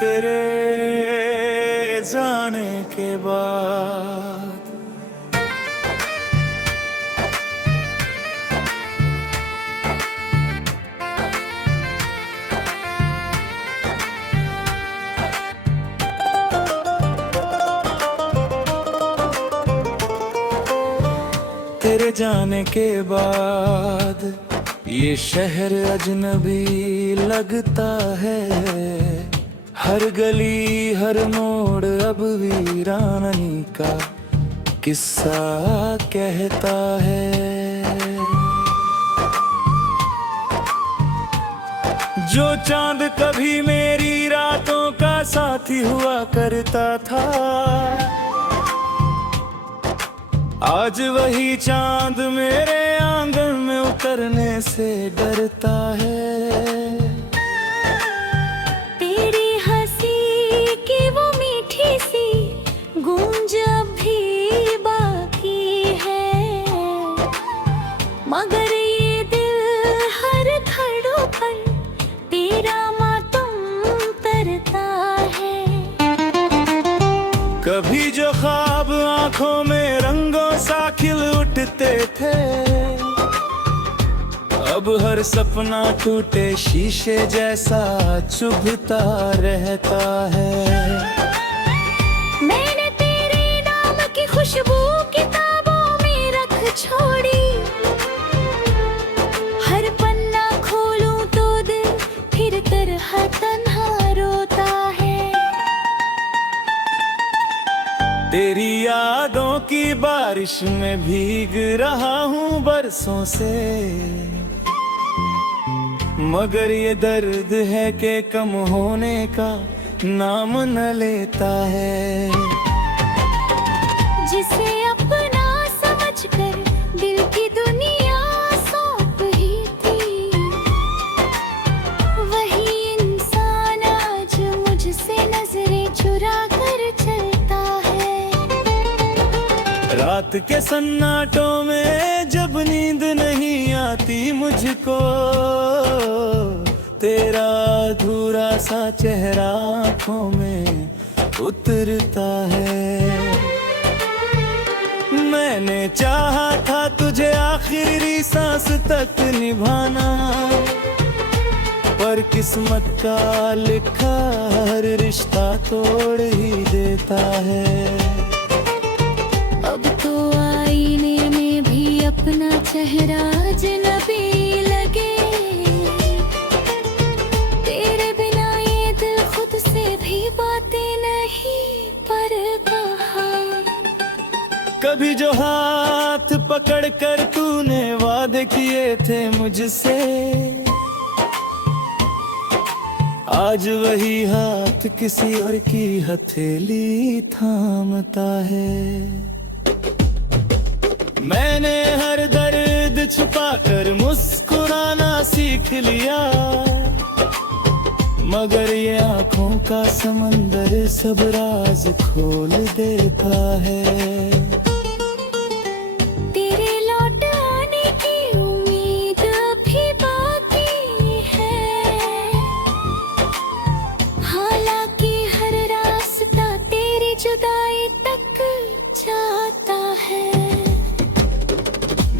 तेरे जाने के बाद। तेरे जाने के बाद ये शहर अजनबी लगता है। हर गली हर मोड़ अब वीरानी का किस्सा कहता है। जो चांद कभी मेरी रातों का साथी हुआ करता था, आज वही चांद मेरे आंगन में उतरने से डरता है। तेरी हंसी की वो मीठी सी गूंज अब भी बाकी है, मगर ये दिल हर धड़कन तेरा मातम करता है। कभी जो ख्वाब आंखों में रंगों सा खिल उठते थे, अब हर सपना टूटे शीशे जैसा चुभता रहता है। मैंने तेरे नाम की खुशबू किताबों में रख छोड़ी, हर पन्ना खोलूं तो दिल फिर तरह तन्हा रोता है। तेरी यादों की बारिश में भीग रहा हूँ बरसों से, मगर ये दर्द है कि कम होने का नाम न लेता है। जिसे अपना समझकर दिल की दुनिया सौंप ही थी, वही इंसान आज मुझसे नजरें चुरा कर चलता है। रात के सन्नाटों में जब नींद नहीं आती मुझको, तेरा अधूरा सा चेहरा आँखों में उतरता है। मैंने चाहा था तुझे आखिरी सांस तक निभाना, पर किस्मत का लिखा हर रिश्ता तोड़ ही देता है। अब तो आईने में भी अपना चेहरा अजनबी लगे, तेरे बिना ये दिल खुद से भी बातें नहीं पर कहा। कभी जो हाथ पकड़ कर तूने वादे किए थे मुझसे, आज वही हाथ किसी और की हथेली थामता है। मैंने हर दर्द छुपा कर मुस्कुराना सीख लिया, मगर ये आंखों का समंदर सब राज खोल देता है। तेरे लौट आने की उम्मीद भी बाकी है, हालांकि हर रास्ता तेरी जुदाई तक जाता है।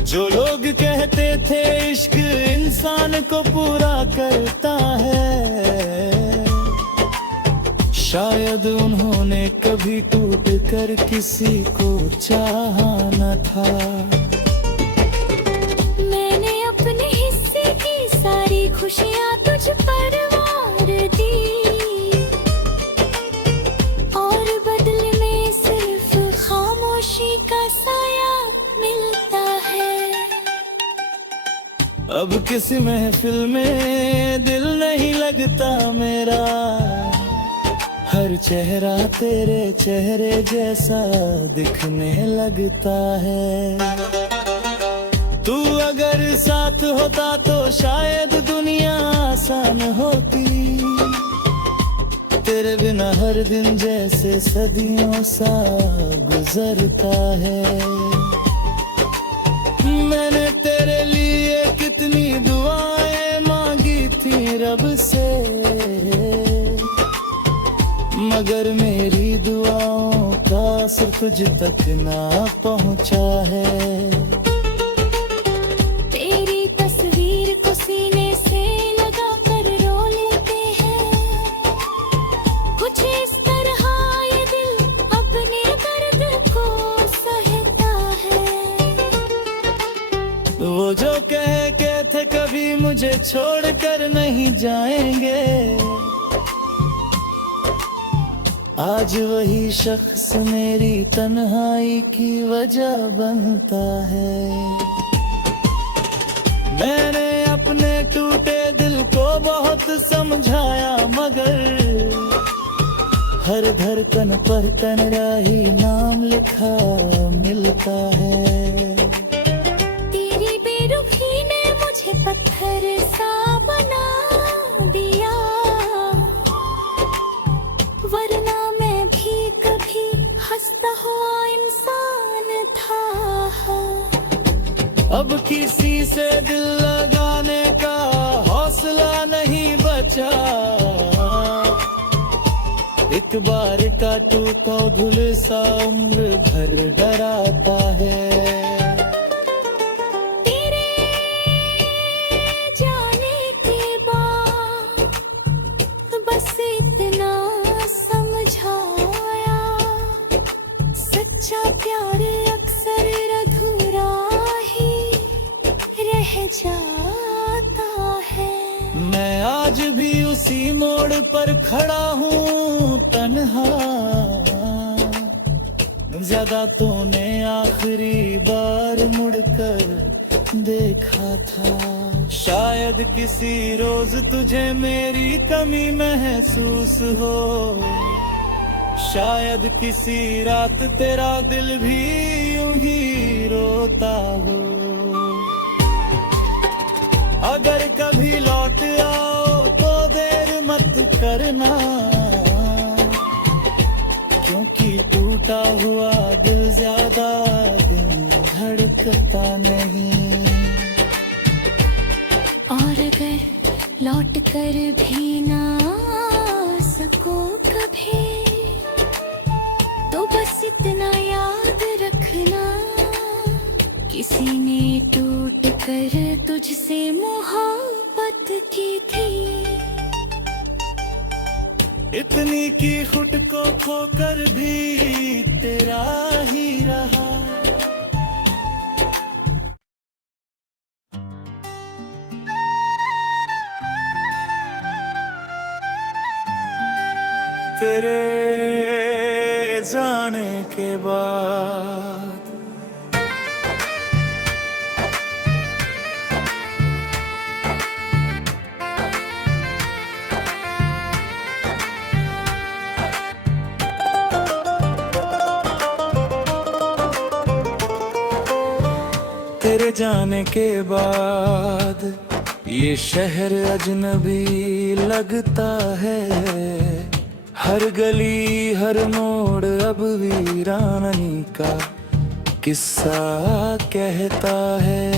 जो लोग कहते थे इश्क इंसान को पूरा करता है, शायद उन्होंने कभी टूट कर किसी को चाहा न था। मैंने अपने हिस्से की सारी खुशियाँ तुझ पर वार दी, और बदले में सिर्फ खामोशी का साया मिलता है। अब किसी महफिल में दिल नहीं लगता मेरा, हर चेहरा तेरे चेहरे जैसा दिखने लगता है। तू अगर साथ होता तो शायद दुनिया आसान होती, तेरे बिना हर दिन जैसे सदियों सा गुजरता है। मैंने तेरे लिए कितनी दुआएं मांगी थी रब से, मगर मेरी दुआओं का असर तुझ तक ना पहुंचा है। तेरी तस्वीर को सीने से लगा कर रो लेते हैं, कुछ इस तरह ये दिल अपने दर्द को सहता है। वो जो कह के थे कभी मुझे छोड़ कर नहीं जाएंगे, आज वही शख्स मेरी तन्हाई की वजह बनता है। मैंने अपने टूटे दिल को बहुत समझाया, मगर हर धड़कन पर तन्हाई नाम लिखा मिलता है। तेरी बेरुखी ने मुझे पत्थर सा बना दिया, वरना मैं भी कभी हंसता हुआ इंसान था। अब किसी से दिल लगाने का हौसला नहीं बचा, एक बार का टूटा धुल सा उम्र भर डराता है। तेरे जाने के बाद बस इतना समझाया, सच्चा प्यार अक्सर अधूरा ही रह जाता है। मैं आज भी उसी मोड़ पर खड़ा हूँ तन्हा, ज्यादा तूने आखिरी बार मुड़कर देखा था। शायद किसी रोज तुझे मेरी कमी महसूस हो, शायद किसी रात तेरा दिल भी यूं ही रोता हो। अगर कभी लौट आओ तो देर मत करना, क्योंकि टूटा हुआ दिल ज्यादा दिन धड़कता नहीं। और अगर लौट कर भी ना सको कभी, तो बस इतना याद रखना, किसी ने टूट कर तुझसे मोहब्बत की थी। इतनी की खुद को खोकर भी तेरा ही रहा। तेरे जाने के बाद तेरे जाने के बाद ये शहर अजनबी लगता है। हर गली हर मोड़ अब वीरानी का किस्सा कहता है।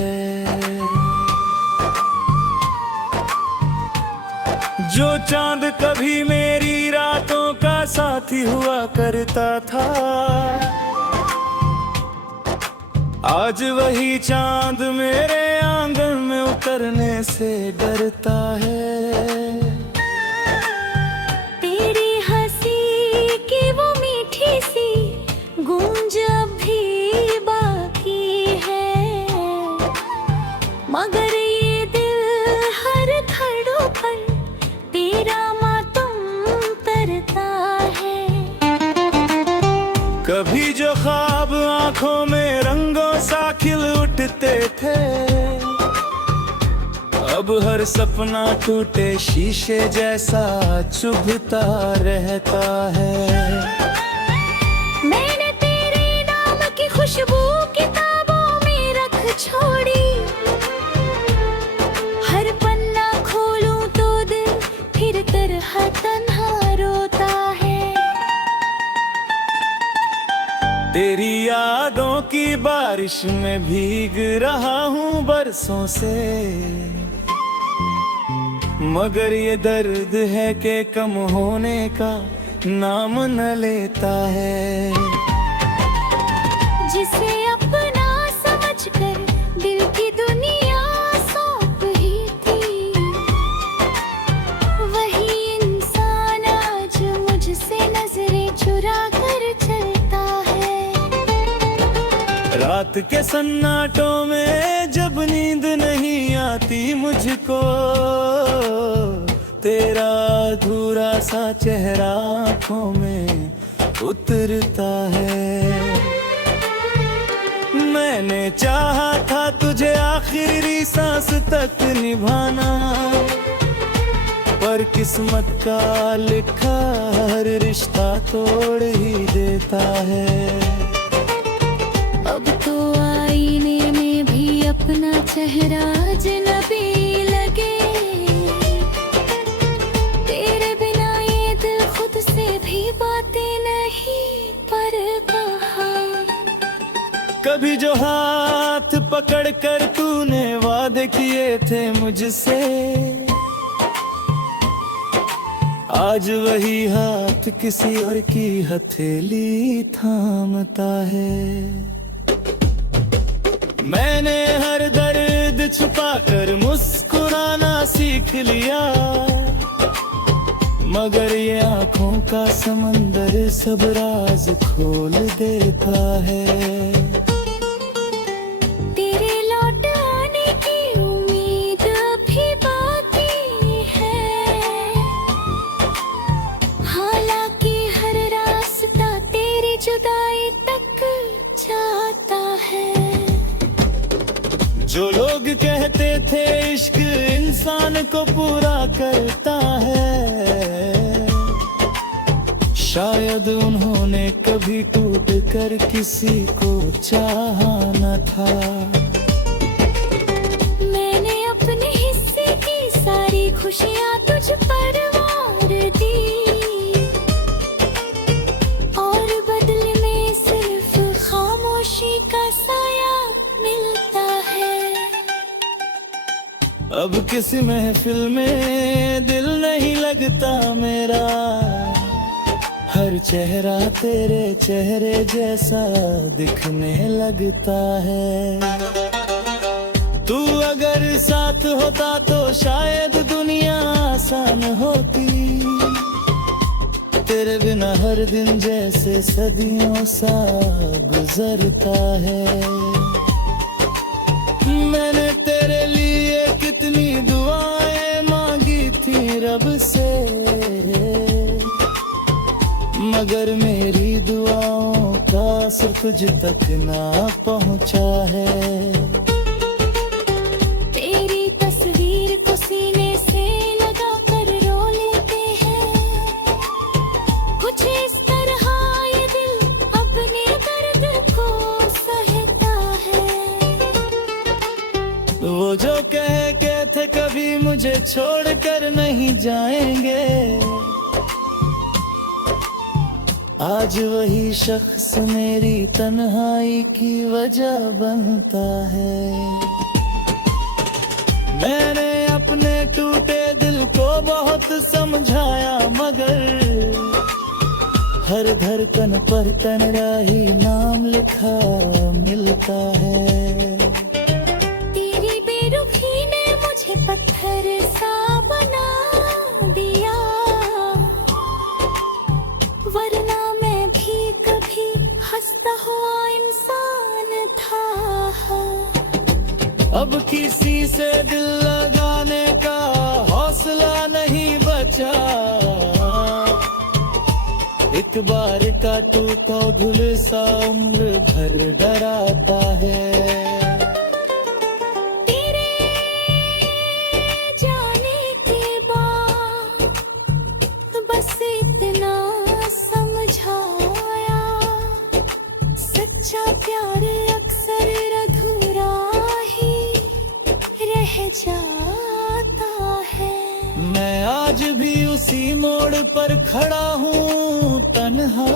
जो चांद कभी मेरी रातों का साथी हुआ करता था, आज वही चांद मेरे आंगन में उतरने से डरता है। तेरी हंसी की वो मीठी सी गूंज अब भी बाकी है, मगर ये दिल हर धड़ों पर तेरा मातम तरता है। कभी जो ख्वाब आंखों में रंगों सा खिल उठते थे, अब हर सपना टूटे शीशे जैसा चुभता रहता है। मैंने तेरे नाम की खुशबू किताबों में रख छोड़ी, हर पन्ना खोलूं तो दिल फिर तरह तन्हा रोता है। तेरी यादों की बारिश में भीग रहा हूँ बरसों से, मगर ये दर्द है कि कम होने का नाम न लेता है। जिसे अपना समझकर दिल की दुनिया सौंप ही थी, वही इंसान आज मुझसे नजरें चुरा कर चलता है। रात के सन्नाटों में जब नींद नहीं आती मुझको, तेरा अधूरा सा चेहरा आँखों में उतरता है। मैंने चाहा था तुझे आखिरी सांस तक निभाना, पर किस्मत का लिखा हर रिश्ता तोड़ ही देता है। अब तो आईने में भी अपना चेहरा अजनबी लगे, तेरे बिना ये दिल खुद से भी बातें नहीं पर कहा। कभी जो हाथ पकड़ कर तूने वादे किए थे मुझसे, आज वही हाथ किसी और की हथेली थामता है। मैंने हर दर्द छुपा कर मुस्कुराना सीख लिया, मगर ये आँखों का समंदर सब राज खोल देता है। तेरे लौट आने की उम्मीद अभी बाकी है, हालांकि हर रास्ता तेरी जुदाई तक जाता है। जो लोग कहते थे इश्क इंसान को पूरा करता है, शायद उन्होंने कभी टूट कर किसी को चाहा न था। मैंने अपने हिस्से की सारी खुशियाँ तुझ पर वार दी, और बदले में सिर्फ खामोशी का साया मिलता है। अब किसी महफिल में दिल नहीं लगता मेरा, हर चेहरा तेरे चेहरे जैसा दिखने लगता है। तू अगर साथ होता तो शायद दुनिया आसान होती, तेरे बिना हर दिन जैसे सदियों सा गुजरता है। मैंने तेरे लिए कितनी दुआएं मांगी थी रब से, मगर मेरी दुआओं का असर तुझ तक ना पहुंचा है। तेरी तस्वीर को सीने से लगा कर रो लेते हैं, कुछ इस तरह ये दिल अपने दर्द को सहता है। वो जो कह के थे कभी मुझे छोड़कर नहीं जाएंगे, आज वही शख्स मेरी तन्हाई की वजह बनता है। मैंने अपने टूटे दिल को बहुत समझाया, मगर हर धड़कन पर तन्हाई नाम लिखा मिलता है। तेरी बेरुखी ने मुझे पत्थर सा बना दिया, वरना मैं भी कभी हंसता हुआ इंसान था। अब किसी से दिल लगाने का हौसला नहीं बचा, एक बार का टूटा दिल सा उम्र भर डराता है। तेरे जाने के बाद बस इतना समझाया, सच्चा प्यार अक्सर अधूरा ही रह जाता है। मैं आज भी उसी मोड़ पर खड़ा हूँ तन्हा,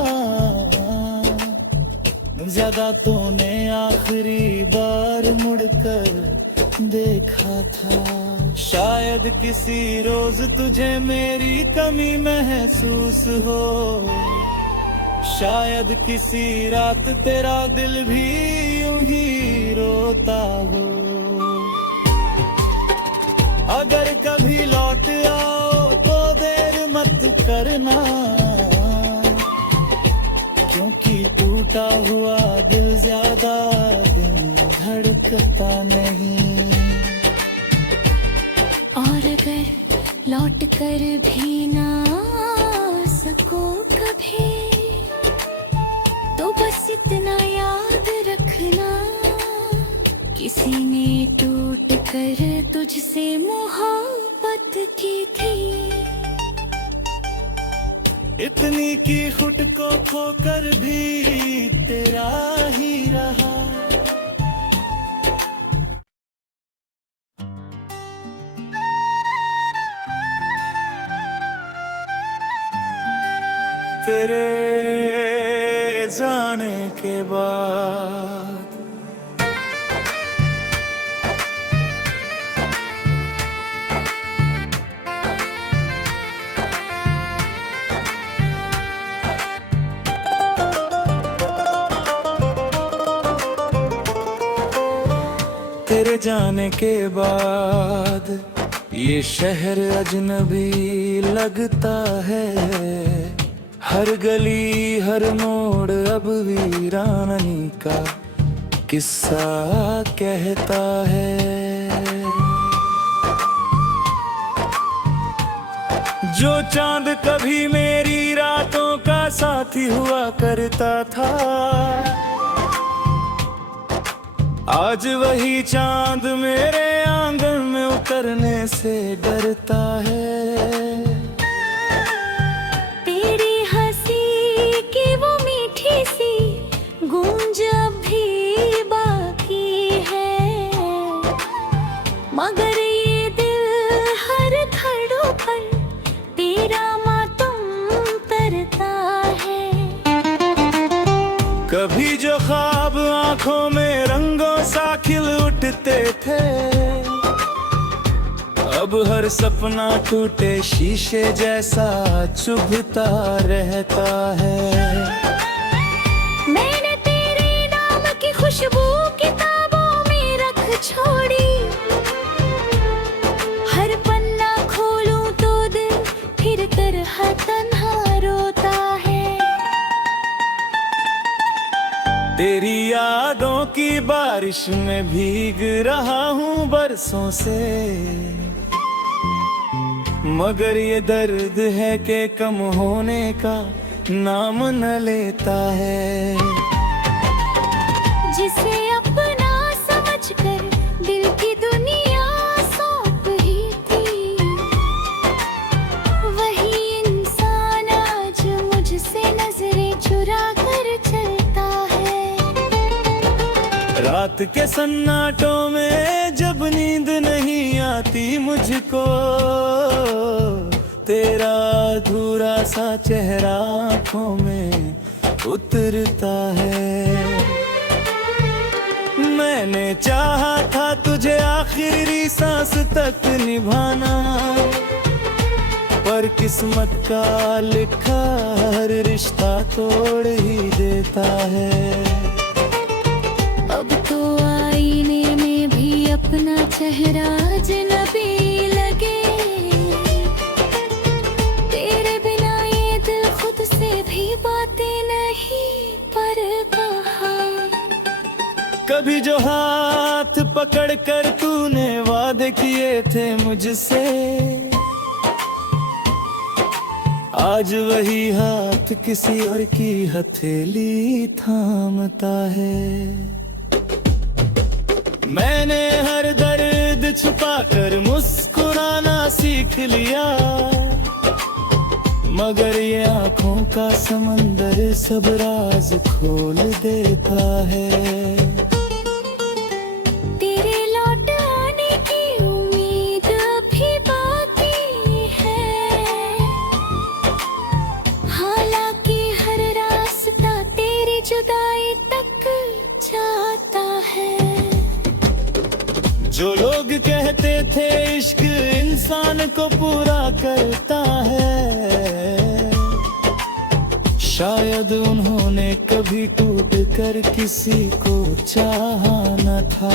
ज्यादा तूने आखिरी बार मुड़कर देखा था। शायद किसी रोज तुझे मेरी कमी महसूस हो, शायद किसी रात तेरा दिल भी यूं ही रोता हो। अगर कभी लौट आओ तो देर मत करना, क्योंकि टूटा हुआ दिल ज्यादा दिन धड़कता नहीं। और अगर लौट कर भी ना सको कभी, तो बस इतना याद रखना, किसी ने टूट कर तुझसे मोहब्बत की थी। इतनी की खुद को खोकर भी तेरा ही रहा। तेरे जाने के बाद तेरे जाने के बाद ये शहर अजनबी लगता है। हर गली हर मोड़ अब वीरानी का किस्सा कहता है। जो चांद कभी मेरी रातों का साथी हुआ करता था, आज वही चांद मेरे आंगन में उतरने से डरता है। तेरी हंसी की वो मीठी सी गूंज अब भी बाकी है, मगर ये दिल हर खड़ों पर तेरा मातम करता है। कभी जो ख्वाब आंखों में रंगों सा खिल उठते थे, अब हर सपना टूटे शीशे जैसा चुभता रहता है। मैंने तेरे नाम की खुशबू किताबों में रख छोड़ी, हर पन्ना खोलूं तो दिल फिर तरह तन्हा रोता है। तेरी यादों की बारिश में भीग रहा हूँ बरसों से, मगर ये दर्द है कि कम होने का नाम न लेता है। जिसे अपना समझकर दिल की दुनिया सौंप ही थी, वही इंसान आज मुझसे नजरें चुरा कर चलता है। रात के सन्नाटों में जब नींद नहीं आती मुझको, तेरा अधूरा सा चेहरा आँखों में उतरता है। मैंने चाहा था तुझे आखिरी सांस तक निभाना, पर किस्मत का लिखा हर रिश्ता तोड़ ही देता है। अब तो आईने में भी अपना चेहरा अजनबी लगे, तेरे बिना ये दिल खुद से भी बातें नहीं पर कहा। कभी जो हाथ पकड़ कर तूने वादे किए थे मुझसे, आज वही हाथ किसी और की हथेली थामता है। मैंने हर दर्द छुपा कर मुस्कुराना सीख लिया, मगर ये आंखों का समंदर सब राज खोल देता है। तेरे लौट आने की उम्मीद अभी बाकी है, हालांकि हर रास्ता तेरी जुदाई तक जाता है। जो लोग कहते थे इश्क इंसान को पूरा करता है, शायद उन्होंने कभी टूट कर किसी को चाहा न था।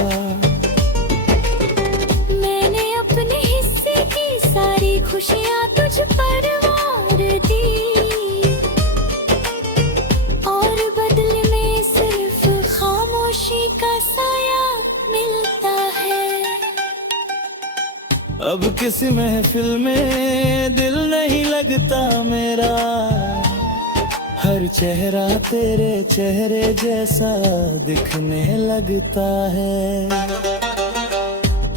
मैंने अपने हिस्से की सारी खुशियाँ तुझ पर वार दी, और बदले में सिर्फ खामोशी का साया मिलता है। अब किसी महफिल में दिल नहीं लगता मेरा, हर चेहरा तेरे चेहरे जैसा दिखने लगता है।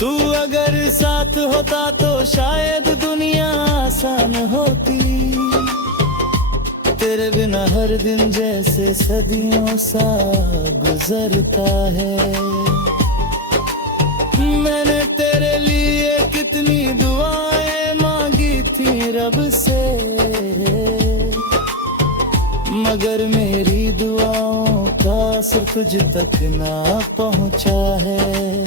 तू अगर साथ होता तो शायद दुनिया आसान होती, तेरे बिना हर दिन जैसे सदियों सा गुजरता है। मैंने तेरे लिए कितनी दुआएं मांगी थी रब से, मगर मेरी दुआओं का असर तुझ तक ना पहुंचा है।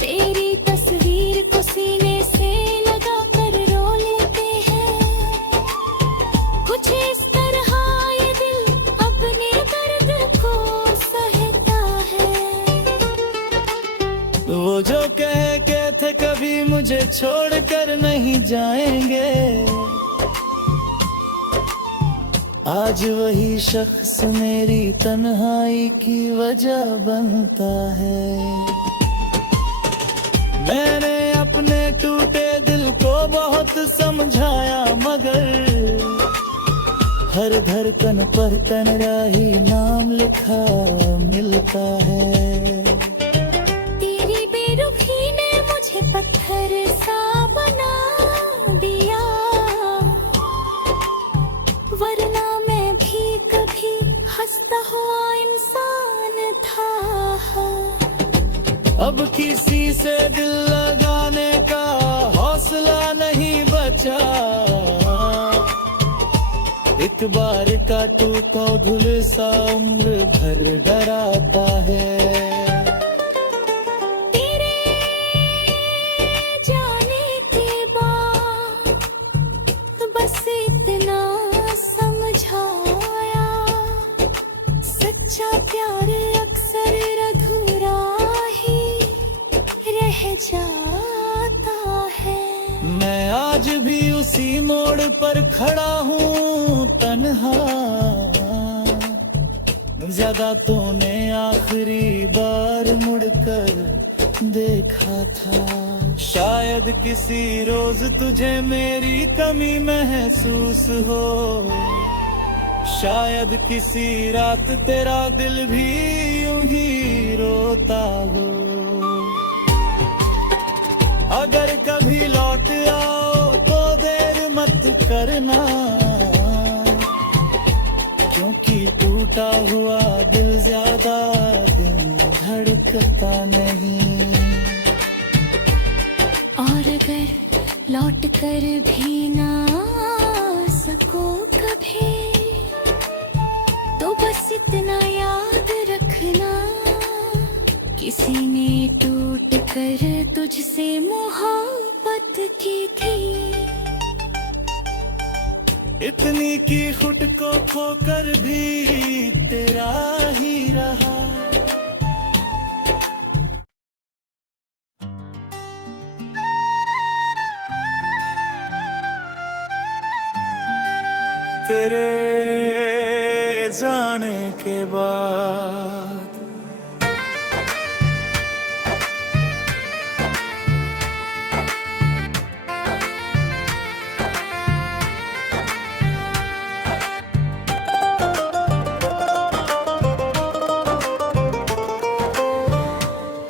तेरी तस्वीर को सीने से लगा कर रो लेते हैं, कुछ इस तरह ये दिल अपने दर्द को सहता है। वो जो कह के थे कभी मुझे छोड़ कर नहीं जाएंगे, आज वही शख्स मेरी तन्हाई की वजह बनता है। मैंने अपने टूटे दिल को बहुत समझाया, मगर हर धड़कन पर तन्हाई नाम लिखा मिलता है। तेरी बेरुखी ने मुझे पत्थर सा बना दिया, वरना मैं भी कभी हंसता हुआ इंसान था। अब किसी से दिल लगाने का हौसला नहीं बचा, एक बार का टूटा धुल सा उम्र भर डराता है। तेरे जाने के बाद बस इतना समझाया, सच्चा प्यार अक्सर अधूरा ही रह जाता है। मैं आज भी उसी मोड़ पर खड़ा हूँ तन्हा, ज्यादा तूने आखिरी बार मुड़कर देखा था। शायद किसी रोज तुझे मेरी कमी महसूस हो, शायद किसी रात तेरा दिल भी यूं ही रोता हो। अगर कभी लौट आओ तो देर मत करना, क्योंकि टूटा हुआ दिल ज्यादा दिन धड़कता नहीं। और अगर लौट कर भी ना सको कभी, तो बस इतना याद रखना, किसी ने टूट कर तुझसे मोहब्बत की थी। इतनी की खुद को खोकर भी तेरा ही रहा। तेरे जाने के बाद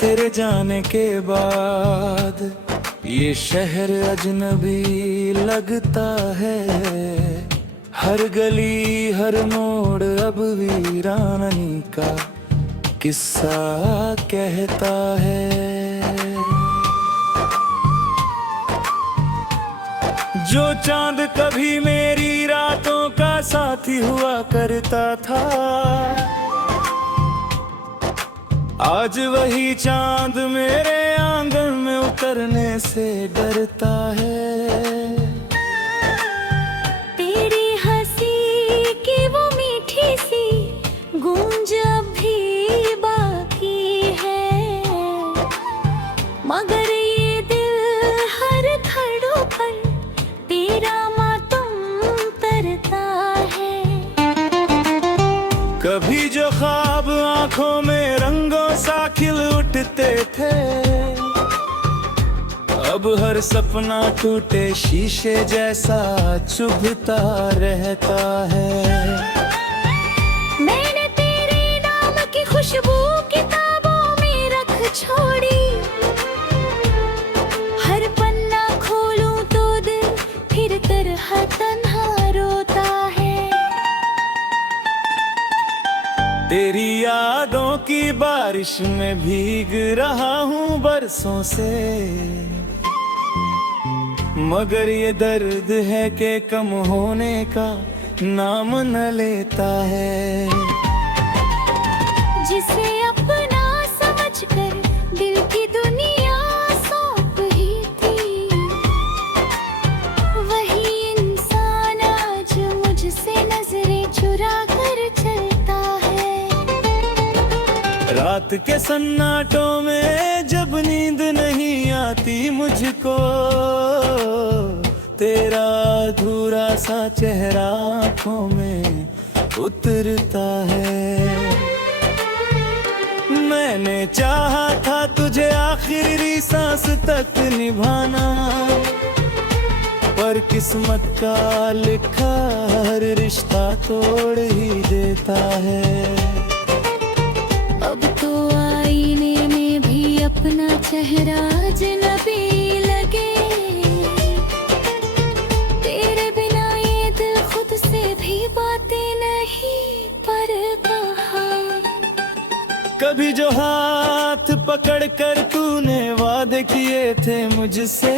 तेरे जाने के बाद ये शहर अजनबी लगता है। हर गली हर मोड़ अब वीरानी का किस्सा कहता है। जो चांद कभी मेरी रातों का साथी हुआ करता था, आज वही चांद मेरे आंगन में उतरने से डरता है। तेरी हंसी की वो मीठी सी गूंज अब भी बाकी है, मगर ये दिल हर धड़कन तेरा मातम करता है। कभी जो ख्वाब आंखों में रंगों सा खिल उठते थे, अब हर सपना टूटे शीशे जैसा चुभता रहता है। मैंने तेरे नाम की खुशबू किताबों में रख छोड़ी, हर पन्ना खोलूं तो दिल फिर तरह तन्हा रोता है। तेरी यादों की बारिश में भीग रहा हूँ बरसों से, मगर ये दर्द है कि कम होने का नाम न लेता है। जिसे अपना समझकर दिल की दुनिया सौंप ही थी, वही इंसान आज मुझसे नजरें चुरा कर चलता है। रात के सन्नाटों में जब नींद नहीं आती मुझको, तेरा अधूरा सा चेहरा आँखों में उतरता है। मैंने चाहा था तुझे आखिरी सांस तक निभाना, पर किस्मत का लिखा हर रिश्ता तोड़ ही देता है। अब तो आईने में भी अपना चेहरा अजनबी लगे, तेरे बिना ये दिल खुद से भी बातें नहीं पर कहा। कभी जो हाथ पकड़ कर तूने वादे किए थे मुझसे,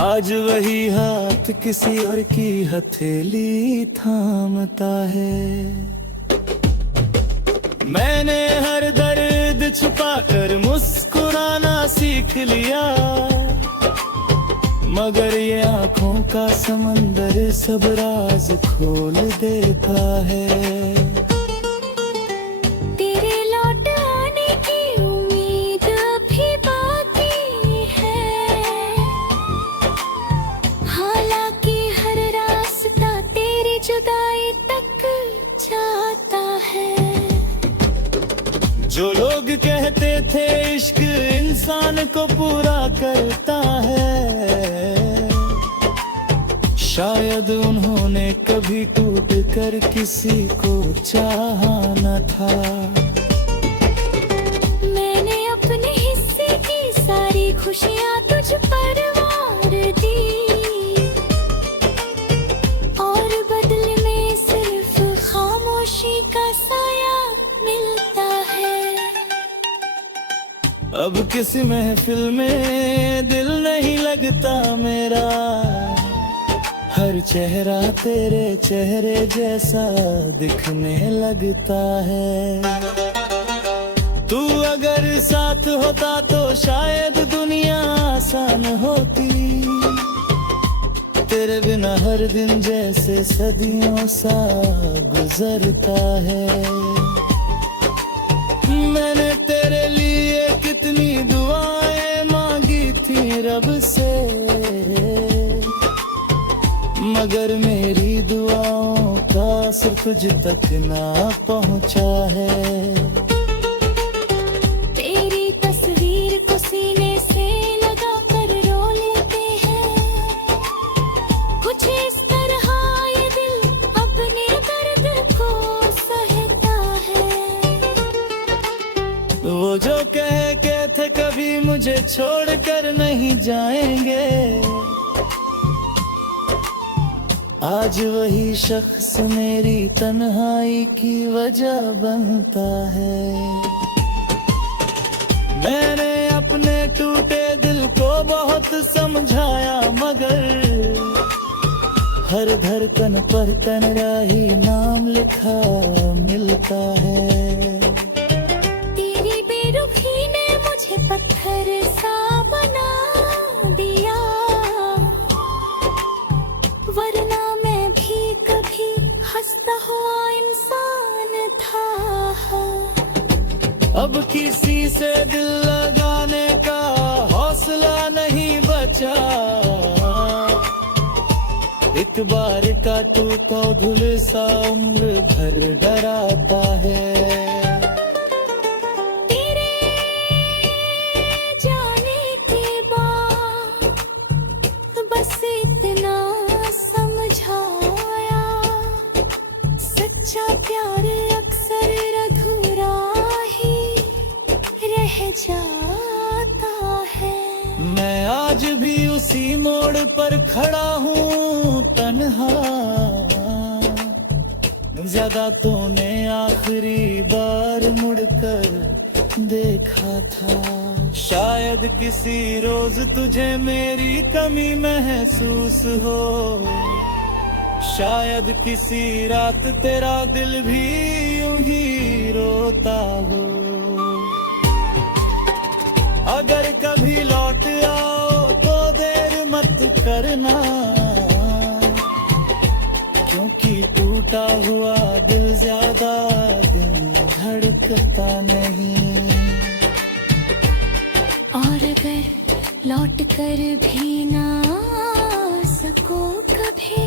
आज वही हाथ किसी और की हथेली थामता है। मैंने हर दर्द छुपाकर मुस्कुराना सीख लिया, मगर ये आंखों का समंदर सब राज खोल देता है। तेरे लौट आने की उम्मीद अभी बाकी है, हालांकि हर रास्ता तेरी जुदाई तक जाता है। जो लोग कहते थे इश्क इंसान को पूरा करता है, शायद उन्होंने कभी टूट कर किसी को चाहा न था। मैंने अपने हिस्से की सारी खुशियाँ तुझ पर वार दी, और बदले में सिर्फ खामोशी का साया मिलता है। अब किसी महफिल में दिल नहीं लगता मेरा, हर चेहरा तेरे चेहरे जैसा दिखने लगता है। तू अगर साथ होता तो शायद दुनिया आसान होती, तेरे बिना हर दिन जैसे सदियों सा गुजरता है। मैंने तेरे लिए कितनी दुआएं मांगी थी रब से, मगर मेरी दुआओं का असर तुझ तक ना पहुंचा है। तेरी तस्वीर को सीने से लगा कर रो लेते हैं, कुछ इस तरह ये दिल अपने दर्द को सहता है। वो जो कह के थे कभी मुझे छोड़कर नहीं जाएंगे, आज वही शख्स मेरी तन्हाई की वजह बनता है। मैंने अपने टूटे दिल को बहुत समझाया, मगर हर धड़कन पर तन्हाई नाम लिखा मिलता है। तेरी बेरुखी ने मुझे पत्थर सा बना दिया, वरना मैं भी कभी हंसता हुआ इंसान था। अब किसी से दिल लगाने का हौसला नहीं बचा, एक बार का टूटा दिल सा उम्र भर डराता है। तेरे जाने के बाद बस इतना समझाया, सच्चा प्यार अक्सर अधूरा ही रह जाता है। मैं आज भी उसी मोड़ पर खड़ा हूँ तन्हा, ज्यादा तूने आखिरी बार मुड़कर देखा था। शायद किसी रोज तुझे मेरी कमी महसूस हो, शायद किसी रात तेरा दिल भी यूं ही रोता हो। अगर कभी लौट आओ तो देर मत करना, क्योंकि टूटा हुआ दिल ज्यादा दिन धड़कता नहीं। और अगर लौट कर भी ना सको कभी,